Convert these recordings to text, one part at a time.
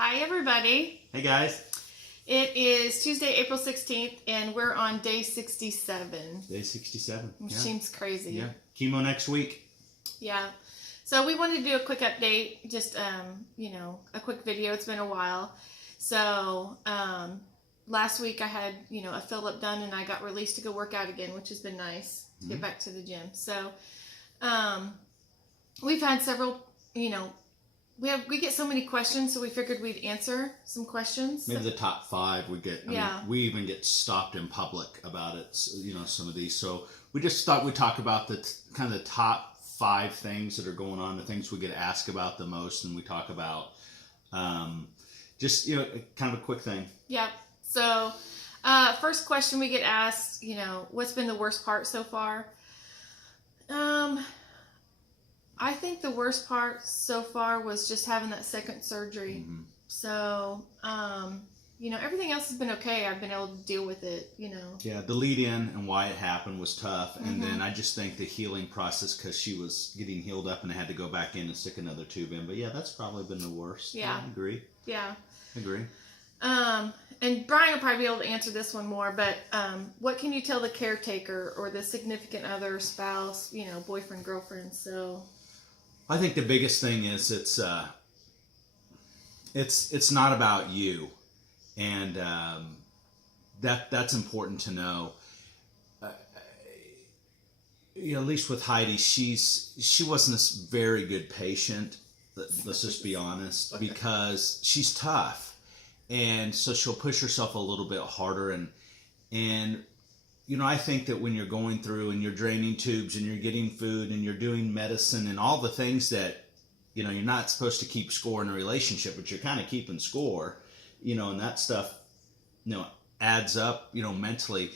Hi, everybody. Hey, guys. It is Tuesday, April 16th, and we're on day 67. Day 67. Which seems crazy. Yeah. Chemo next week. Yeah. So we wanted to do a quick update, just, a quick video. It's been a while. So, last week I had, a fill-up done, and I got released to go work out again, which has been nice to get back to the gym. So, we've had several, we get so many questions, so we figured we'd answer some questions. Maybe the top 5 we get. I mean, we even get stopped in public about it, some of these. So we just thought we'd talk about the kind of the top 5 things that are going on, the things we get asked about the most, and we talk about just, kind of a quick thing. Yep. So first question we get asked, what's been the worst part so far? I think the worst part so far was just having that second surgery. Mm-hmm. So, everything else has been okay. I've been able to deal with it, Yeah, the lead in and why it happened was tough. And then I just think the healing process, because she was getting healed up and I had to go back in and stick another tube in. But yeah, that's probably been the worst. Yeah. I agree. Yeah. Agree. And Brian will probably be able to answer this one more, but what can you tell the caretaker or the significant other, spouse, boyfriend, girlfriend? So I think the biggest thing is it's not about you, and that's important to know. At least with Heidi, she wasn't a very good patient. Let's just be honest, because she's tough, and so she'll push herself a little bit harder. And I think that when you're going through and you're draining tubes and you're getting food and you're doing medicine and all the things that, you're not supposed to keep score in a relationship, but you're kind of keeping score, and that stuff, adds up, mentally.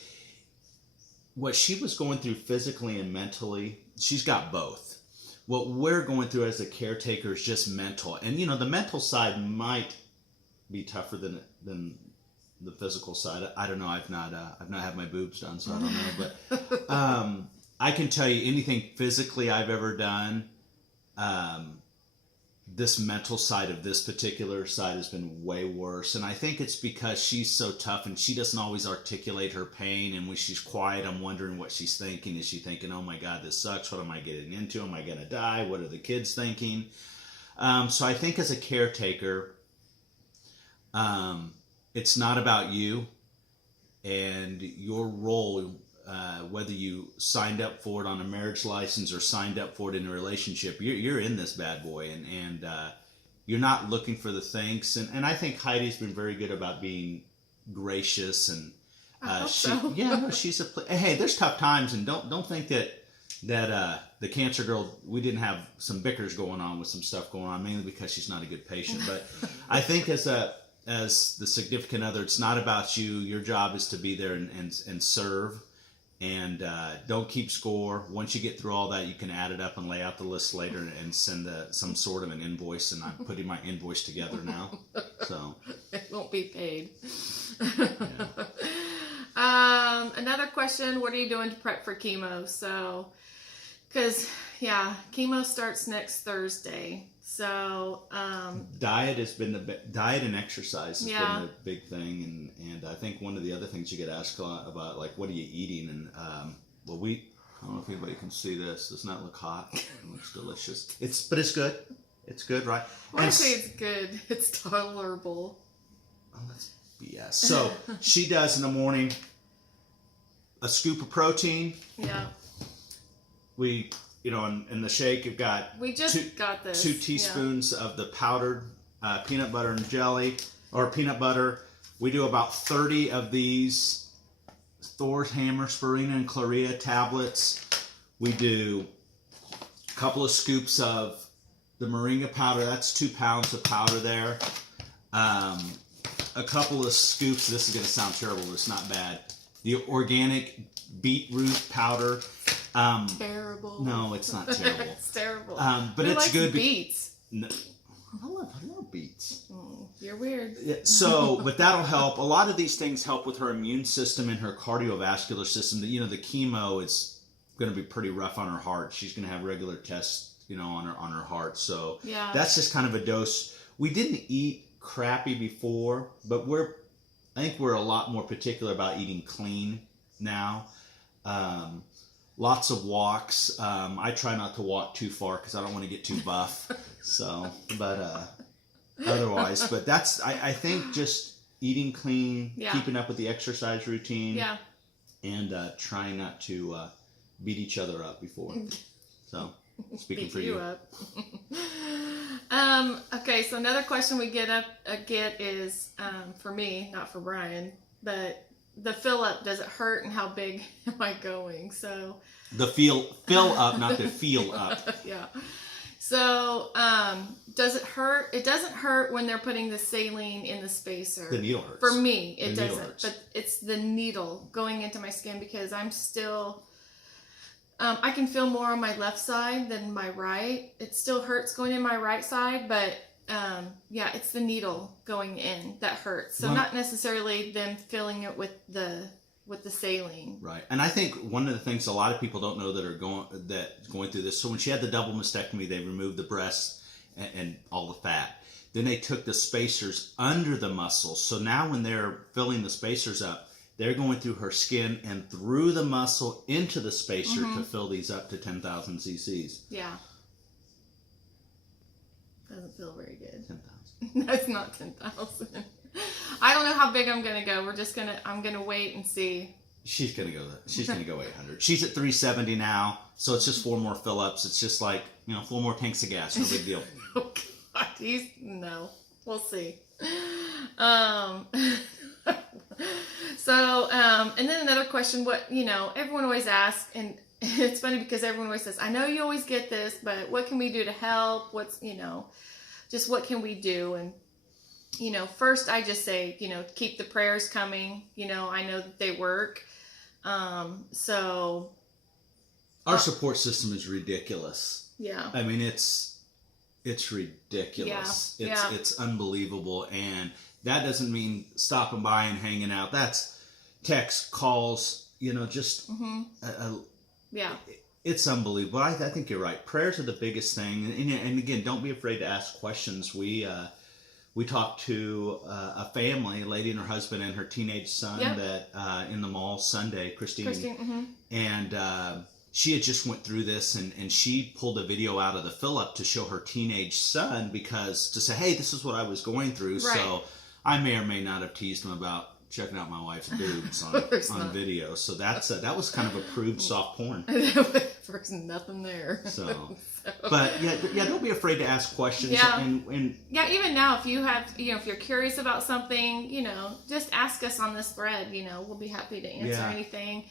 What she was going through physically and mentally, she's got both. What we're going through as a caretaker is just mental. And, the mental side might be tougher than the physical side. I don't know. I've not had my boobs done, so I don't know. But I can tell you anything physically I've ever done. This mental side of this particular side has been way worse, and I think it's because she's so tough and she doesn't always articulate her pain. And when she's quiet, I'm wondering what she's thinking. Is she thinking, "Oh my God, this sucks. What am I getting into? Am I gonna die? What are the kids thinking?" So I think as a caretaker, it's not about you and your role, whether you signed up for it on a marriage license or signed up for it in a relationship. You're in this bad boy, and you're not looking for the thanks. And I think Heidi's been very good about being gracious, and she's hey, there's tough times, and don't think that the cancer girl, we didn't have some bickers going on with some stuff going on, mainly because she's not a good patient. But I think as the significant other, it's not about you. Your job is to be there and serve, and don't keep score. Once you get through all that, you can add it up and lay out the list later and send some sort of an invoice. And I'm putting my invoice together now, so it won't be paid. Yeah. Another question: what are you doing to prep for chemo? So, because chemo starts next Thursday. So diet and exercise has been a big thing, and I think one of the other things you get asked a lot about, like, what are you eating? And I don't know if anybody can see this. Does not look hot. It looks delicious. But it's good. It's good, right? When I say it's good, it's tolerable. Oh, that's BS. So she does in the morning a scoop of protein. Yeah. We. In the shake, you've got got this 2 teaspoons of the powdered peanut butter and jelly, or peanut butter. We do about 30 of these Thor's Hammer, Spirina, and Claria tablets. We do a couple of scoops of the moringa powder. That's 2 pounds of powder there. A couple of scoops. This is going to sound terrible, but it's not bad. The organic beetroot powder. Terrible. No, it's not terrible. It's terrible. But Who it's likes good. Beets. No, I love beets. You're weird. Yeah, so, but that'll help. A lot of these things help with her immune system and her cardiovascular system. The chemo is going to be pretty rough on her heart. She's going to have regular tests, on her heart. So that's just kind of a dose. We didn't eat crappy before, but I think we're a lot more particular about eating clean now. Lots of walks. I try not to walk too far because I don't want to get too buff. So, but otherwise, but that's I think just eating clean, keeping up with the exercise routine, and trying not to beat each other up before. So, speaking for you. Up. Okay, so another question we get is for me, not for Brian, but the fill up, does it hurt and how big am I going? So the fill up, not the feel up. Yeah. So does it hurt? It doesn't hurt when they're putting the saline in the spacer. The needle hurts. For me, it doesn't. But it's the needle going into my skin because I'm still. I can feel more on my left side than my right. It still hurts going in my right side, but it's the needle going in that hurts. So not necessarily them filling it with the saline. Right. And I think one of the things a lot of people don't know that are going through this. So when she had the double mastectomy, they removed the breast and all the fat. Then they took the spacers under the muscles. So now when they're filling the spacers up, they're going through her skin and through the muscle into the spacer to fill these up to 10,000 cc's. Yeah. Doesn't feel very good. 10,000. No, it's not 10,000. I don't know how big I'm gonna go. I'm gonna wait and see. She's gonna go 800. She's at 370 now, so it's just 4 more fill ups. It's just like 4 more tanks of gas. No big deal. Oh God, no. We'll see. So, and then another question, everyone always asks, and it's funny because everyone always says, I know you always get this, but what can we do to help? Just what can we do? And, first I just say, keep the prayers coming. I know that they work. So. Our support system is ridiculous. Yeah. I mean, it's ridiculous. Yeah. It's unbelievable. And that doesn't mean stopping by and hanging out. That's text, calls, just it's unbelievable. I think you're right. Prayers are the biggest thing. And again, don't be afraid to ask questions. We talked to a family, a lady and her husband and her teenage son that in the mall Sunday, Christine. And she had just went through this and she pulled a video out of the fill up to show her teenage son to say, hey, this is what I was going through. Right. So I may or may not have teased him about checking out my wife's boobs on video. So that was kind of approved soft porn. There's nothing there. So. But don't be afraid to ask questions. Yeah. And even now, if you have, if you're curious about something, just ask us on this thread. We'll be happy to answer anything.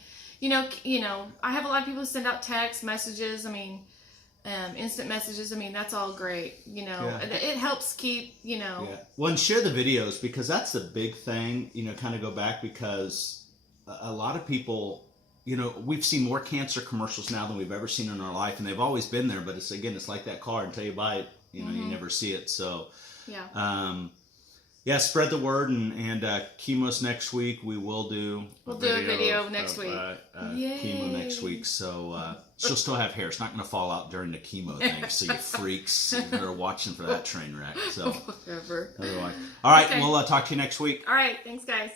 I have a lot of people who send out text messages. I mean, instant messages. I mean, that's all great. It helps keep. Yeah. Well, and share the videos because that's the big thing. Kind of go back because a lot of people. We've seen more cancer commercials now than we've ever seen in our life, and they've always been there. But it's like that car until you buy it, you never see it. So, spread the word, and chemo's next week. We will do. We'll do a video next week. Chemo next week, so she'll still have hair. It's not going to fall out during the chemo thing. So you freaks that are watching for that train wreck. So whatever. Otherwise, all right. Okay. We'll talk to you next week. All right. Thanks, guys.